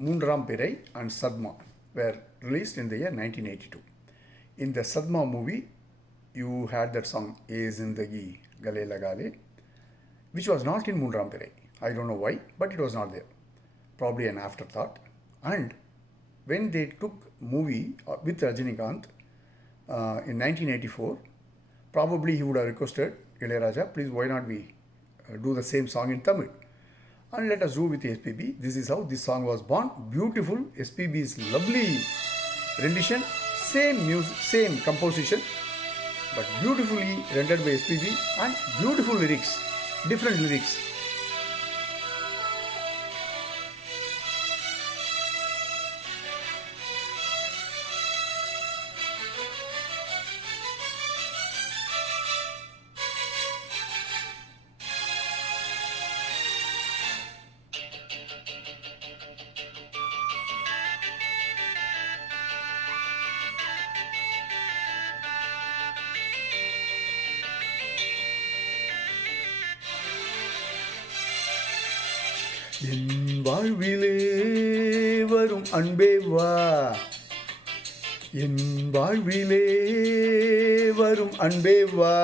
Moonram Pirai and Sadma were released in the year 1982. In the Sadma movie, you had that song "Ye Zindagi Gale Lagale," which was not in Moonram Pirai. I don't know why, but it was not there. Probably an afterthought. And when they took movie with Rajinikanth in 1984, probably he would have requested Ilayaraja, please why not we do the same song in Tamil and let us do with SPB. This is how this song was born. Beautiful, SPB's lovely rendition, same music, same composition, but beautifully rendered by SPB and beautiful lyrics, different lyrics. என் வாழ்விலே வரும் அன்பே வா, என் வாழ்விலே வரும் அன்பே வா,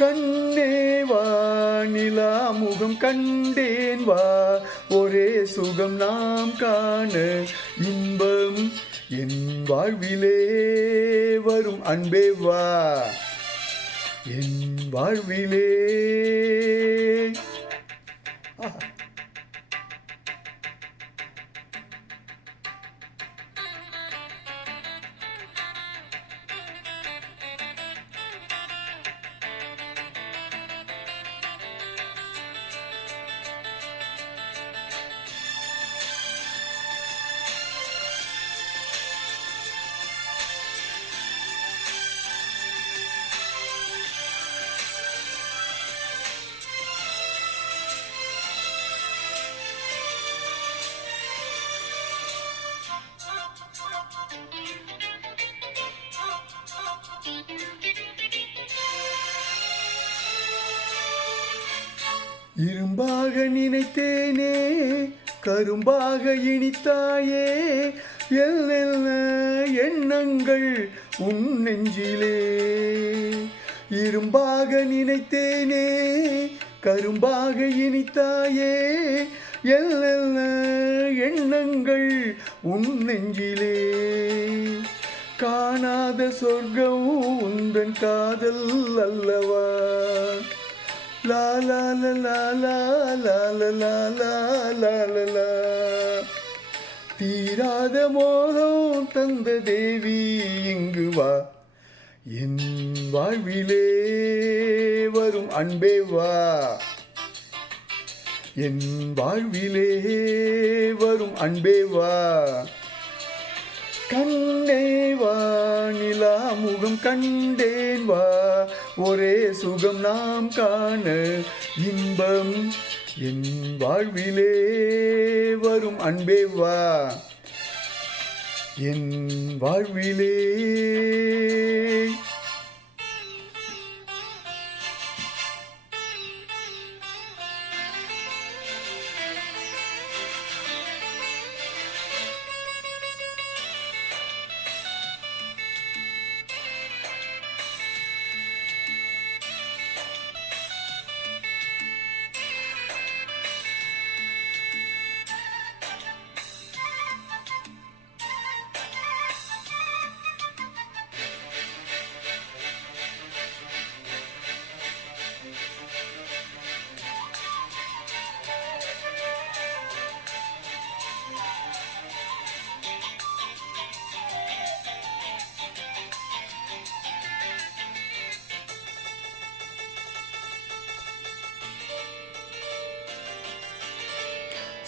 கண்ணே வா நிலா முகம் கண்டேன் வா, ஒரே சுகம் நாம் காண இன்பம், என் வாழ்விலே வரும் அன்பே வா, என் வாழ்விலே. இரும்பாக நினைத்தேனே கரும்பாக இனித்தாயே, எல்லெல்ல எண்ணங்கள் உன் நெஞ்சிலே. இரும்பாக நினைத்தேனே கரும்பாக இனித்தாயே, எல்லெல்ல எண்ணங்கள் உன் நெஞ்சிலே. காணாத சொர்க்கம் உந்தன் காதல் அல்லவா, லா லா லா லா லா லா லா லா லா லா லா. தீராத மோகம் தந்த தேவி இங்கு வா, என் வாழ்விலே வரும் அன்பே வா, என் வாழ்விலே வரும் அன்பே வா, கண்ணே வா நிலா முகம் கண்டேன் வா, ஒரே சுகம் நாம் காண இன்பம், என் வாழ்விலே வரும் அன்பே வா, என் வாழ்விலே.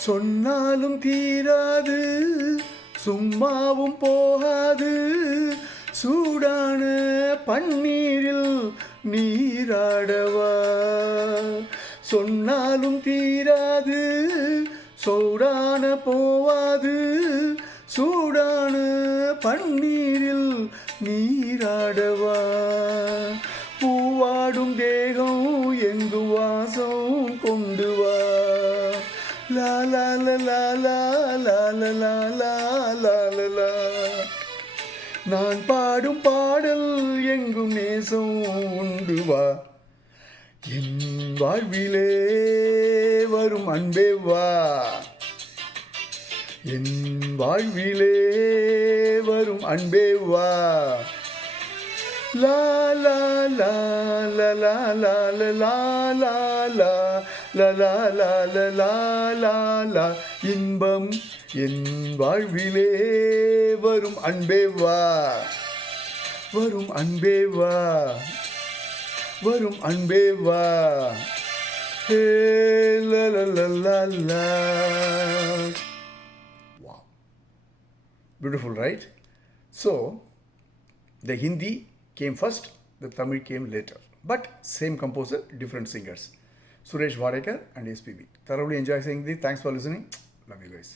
சொன்னாலும் தீராது சும்மாவும் போகாது, சூடான பன்னீரில் நீராடவா. சொன்னாலும் தீராது சூடான போவாது, சூடான பன்னீரில் நீராடவா. பூவாடும் தேகம் எங்கு வாசம் கொண்டு வா, லா லா la la la la la la la la la la. நான் பாடும் பாடல் எங்கும் நேசம் உண்டு வா, என் வாழ்விலே வரும் அன்பே வா, என் வாழ்விலே வரும் அன்பே வா. லா லா லா லா லா லா லா லா லா லா லா லா லா லா லா லா. இன்பம் என் வாழ்விலே வரும் அன்பே வா, வரும் அன்பே வா, வரும் அன்பே வா. ஹே லா லா லா லா லா. Wow, beautiful, right? So the Hindi came first, the Tamil came later. But same composer, different singers. Suresh Wadekar and SPB. Thoroughly enjoy saying this. Thanks for listening. Love you guys.